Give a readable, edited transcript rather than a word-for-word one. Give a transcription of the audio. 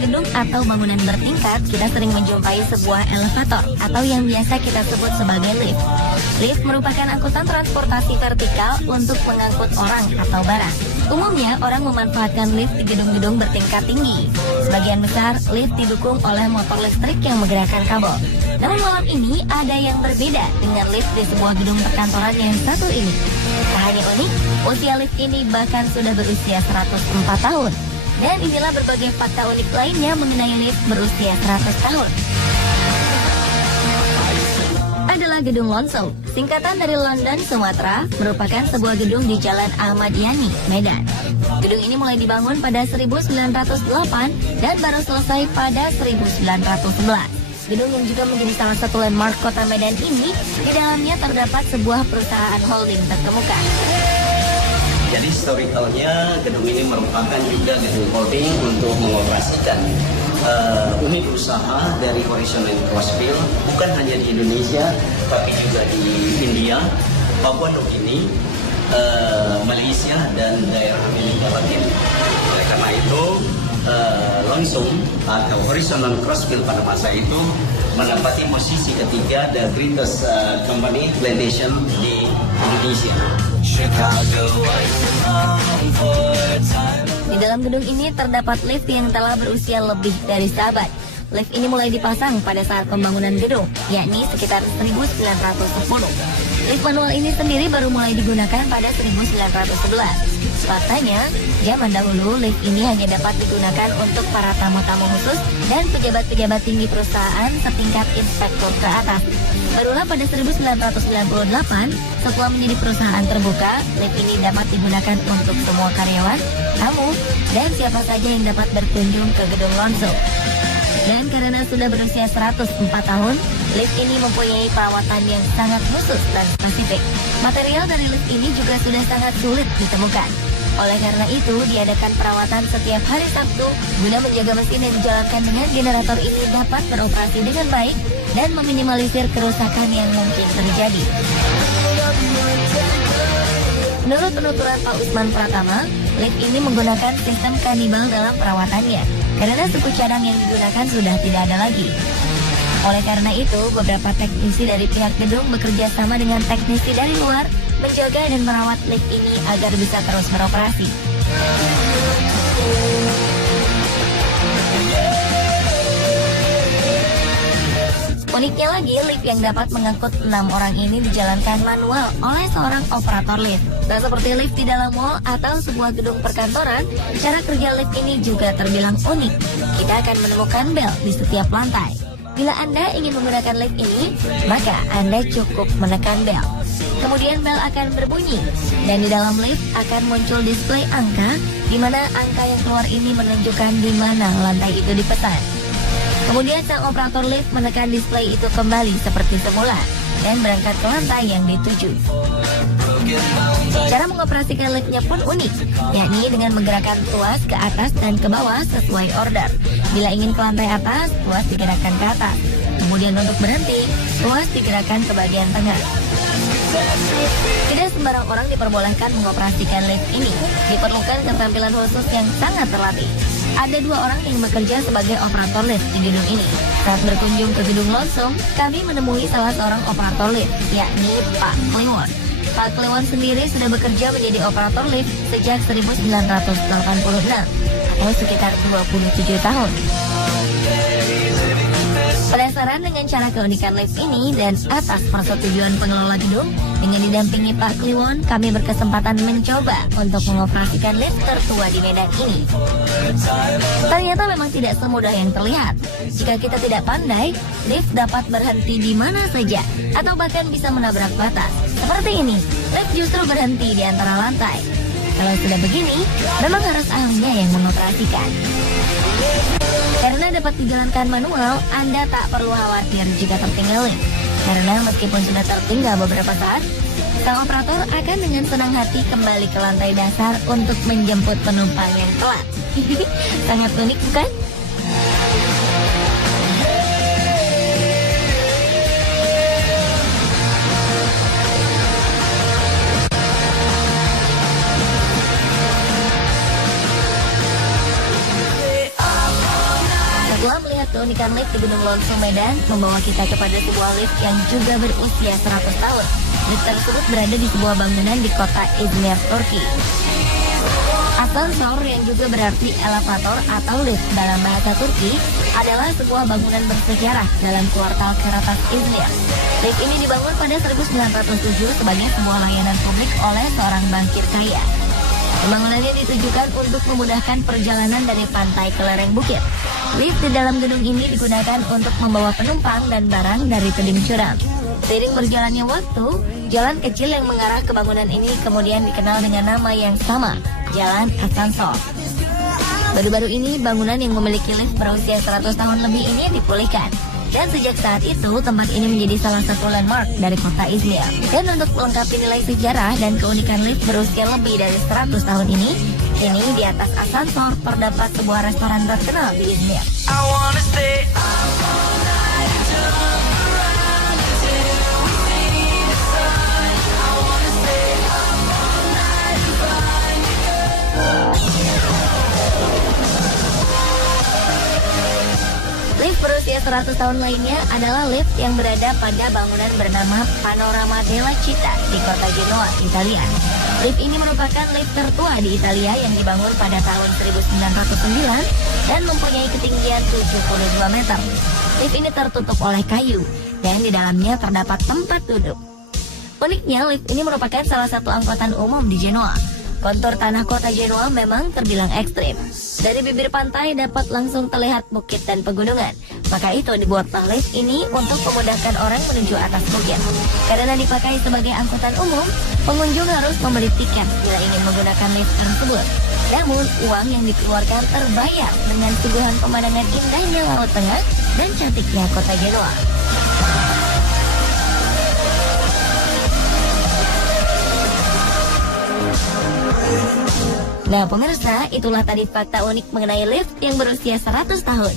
gedung atau bangunan bertingkat, kita sering menjumpai sebuah elevator atau yang biasa kita sebut sebagai lift. Lift merupakan angkutan transportasi vertikal untuk mengangkut orang atau barang. Umumnya, orang memanfaatkan lift di gedung-gedung bertingkat tinggi. Sebagian besar, lift didukung oleh motor listrik yang menggerakkan kabel. Namun malam ini, ada yang berbeda dengan lift di sebuah gedung perkantoran yang satu ini. Tak hanya unik, usia lift ini bahkan sudah berusia 104 tahun. Dan inilah berbagai fakta unik lainnya mengenai lift berusia 100 tahun. Adalah Gedung Lonsong, singkatan dari London, Sumatera, merupakan sebuah gedung di Jalan Ahmad Yani, Medan. Gedung ini mulai dibangun pada 1908 dan baru selesai pada 1911. Gedung yang juga menjadi salah satu landmark kota Medan ini, di dalamnya terdapat sebuah perusahaan holding terkemuka. Jadi historicalnya gedung ini merupakan juga gedung holding untuk mengoperasikan unit usaha dari Horizon and Crossfield, bukan hanya di Indonesia, tapi juga di India, Papua Nugini, Malaysia, dan daerah Amerika Latin. Oleh karena itu, Lonsong atau Horizon and Crossfield pada masa itu menempati posisi ketiga the greatest company plantation di Indonesia. Di dalam gedung ini terdapat lift yang telah berusia lebih dari seabad. Lift ini mulai dipasang pada saat pembangunan gedung, yakni sekitar 1910. Lift manual ini sendiri baru mulai digunakan pada 1911. Faktanya, zaman dahulu lift ini hanya dapat digunakan untuk para tamu-tamu khusus dan pejabat-pejabat tinggi perusahaan setingkat inspektur ke atas. Barulah pada 1998, setelah menjadi perusahaan terbuka, lift ini dapat digunakan untuk semua karyawan, tamu, dan siapa saja yang dapat berkunjung ke Gedung Lonsong. Dan karena sudah berusia 104 tahun, lift ini mempunyai perawatan yang sangat khusus dan spesifik. Material dari lift ini juga sudah sangat sulit ditemukan. Oleh karena itu, diadakan perawatan setiap hari Sabtu guna menjaga mesin yang dijalankan dengan generator ini dapat beroperasi dengan baik dan meminimalisir kerusakan yang mungkin terjadi. Menurut penuturan Pak Usman Pratama, lift ini menggunakan sistem kanibal dalam perawatannya karena suku cadang yang digunakan sudah tidak ada lagi. Oleh karena itu, beberapa teknisi dari pihak gedung bekerja sama dengan teknisi dari luar menjaga dan merawat lift ini agar bisa terus beroperasi. Uniknya lagi, lift yang dapat mengangkut 6 orang ini dijalankan manual oleh seorang operator lift. Tak seperti lift di dalam mall atau sebuah gedung perkantoran, cara kerja lift ini juga terbilang unik. Kita akan menemukan bel di setiap lantai. Bila Anda ingin menggunakan lift ini, maka Anda cukup menekan bel. Kemudian bel akan berbunyi, dan di dalam lift akan muncul display angka, di mana angka yang keluar ini menunjukkan di mana lantai itu dipesan. Kemudian sang operator lift menekan display itu kembali seperti semula dan berangkat ke lantai yang dituju. Cara mengoperasikan liftnya pun unik, yakni dengan menggerakkan tuas ke atas dan ke bawah sesuai order. Bila ingin ke lantai atas, tuas digerakkan ke atas. Kemudian untuk berhenti, tuas digerakkan ke bagian tengah. Tidak sembarang orang diperbolehkan mengoperasikan lift ini. Diperlukan keterampilan khusus yang sangat terlatih. Ada 2 orang yang bekerja sebagai operator lift di gedung ini. Saat berkunjung ke Gedung Lonsong, kami menemui salah seorang operator lift, yakni Pak Kliwon. Pak Kliwon sendiri sudah bekerja menjadi operator lift sejak 1986, atau sekitar 27 tahun. Penasaran dengan cara keunikan lift ini dan atas persetujuan pengelola gedung, dengan didampingi Pak Kliwon, kami berkesempatan mencoba untuk mengoperasikan lift tertua di Medan ini. Ternyata memang tidak semudah yang terlihat. Jika kita tidak pandai, lift dapat berhenti di mana saja atau bahkan bisa menabrak batas. Seperti ini, lift justru berhenti di antara lantai. Kalau sudah begini, memang harus ahlinya yang mengoperasikan. Karena dapat dijalankan manual, Anda tak perlu khawatir jika tertinggal lift. Karena meskipun sudah tertinggal beberapa saat, sang operator akan dengan senang hati kembali ke lantai dasar untuk menjemput penumpang yang telat. Sangat unik, bukan? melihat keunikan lift di Gunung Lonsung Medan membawa kita kepada sebuah lift yang juga berusia 100 tahun. Lift tersebut berada di sebuah bangunan di kota Izmir, Turki. Asansor yang juga berarti elevator atau lift dalam bahasa Turki adalah sebuah bangunan bersejarah dalam kuartal Karatas Izmir. Lift ini dibangun pada 1907 sebagai sebuah layanan publik oleh seorang bankir kaya. Pembangunannya ditujukan untuk memudahkan perjalanan dari pantai ke lereng bukit. Lift di dalam gedung ini digunakan untuk membawa penumpang dan barang dari tebing curam. Seiring berjalannya waktu, jalan kecil yang mengarah ke bangunan ini kemudian dikenal dengan nama yang sama, Jalan Asansor. Baru-baru ini, bangunan yang memiliki lift berusia 100 tahun lebih ini dipulihkan. Dan sejak saat itu, tempat ini menjadi salah satu landmark dari kota Izmir. Dan untuk melengkapi nilai sejarah dan keunikan lift berusia lebih dari 100 tahun ini, di atas asansor terdapat sebuah restoran terkenal di Izmir. Lift berusia 100 tahun lainnya adalah lift yang berada pada bangunan bernama Panorama della Città di kota Genoa, Italia. Lift ini merupakan lift tertua di Italia yang dibangun pada tahun 1909 dan mempunyai ketinggian 72 meter. Lift ini tertutup oleh kayu dan di dalamnya terdapat tempat duduk. Uniknya, lift ini merupakan salah satu angkutan umum di Genoa. Kontur tanah kota Genoa memang terbilang ekstrim. Dari bibir pantai dapat langsung terlihat bukit dan pegunungan. Maka itu dibuatlah lift ini untuk memudahkan orang menuju atas bukit. Karena dipakai sebagai angkutan umum, pengunjung harus membeli tiket bila ingin menggunakan lift tersebut. Namun, uang yang dikeluarkan terbayar dengan suguhan pemandangan indahnya Laut Tengah dan cantiknya kota Genoa. Nah pemirsa, itulah tadi fakta unik mengenai lift yang berusia 100 tahun.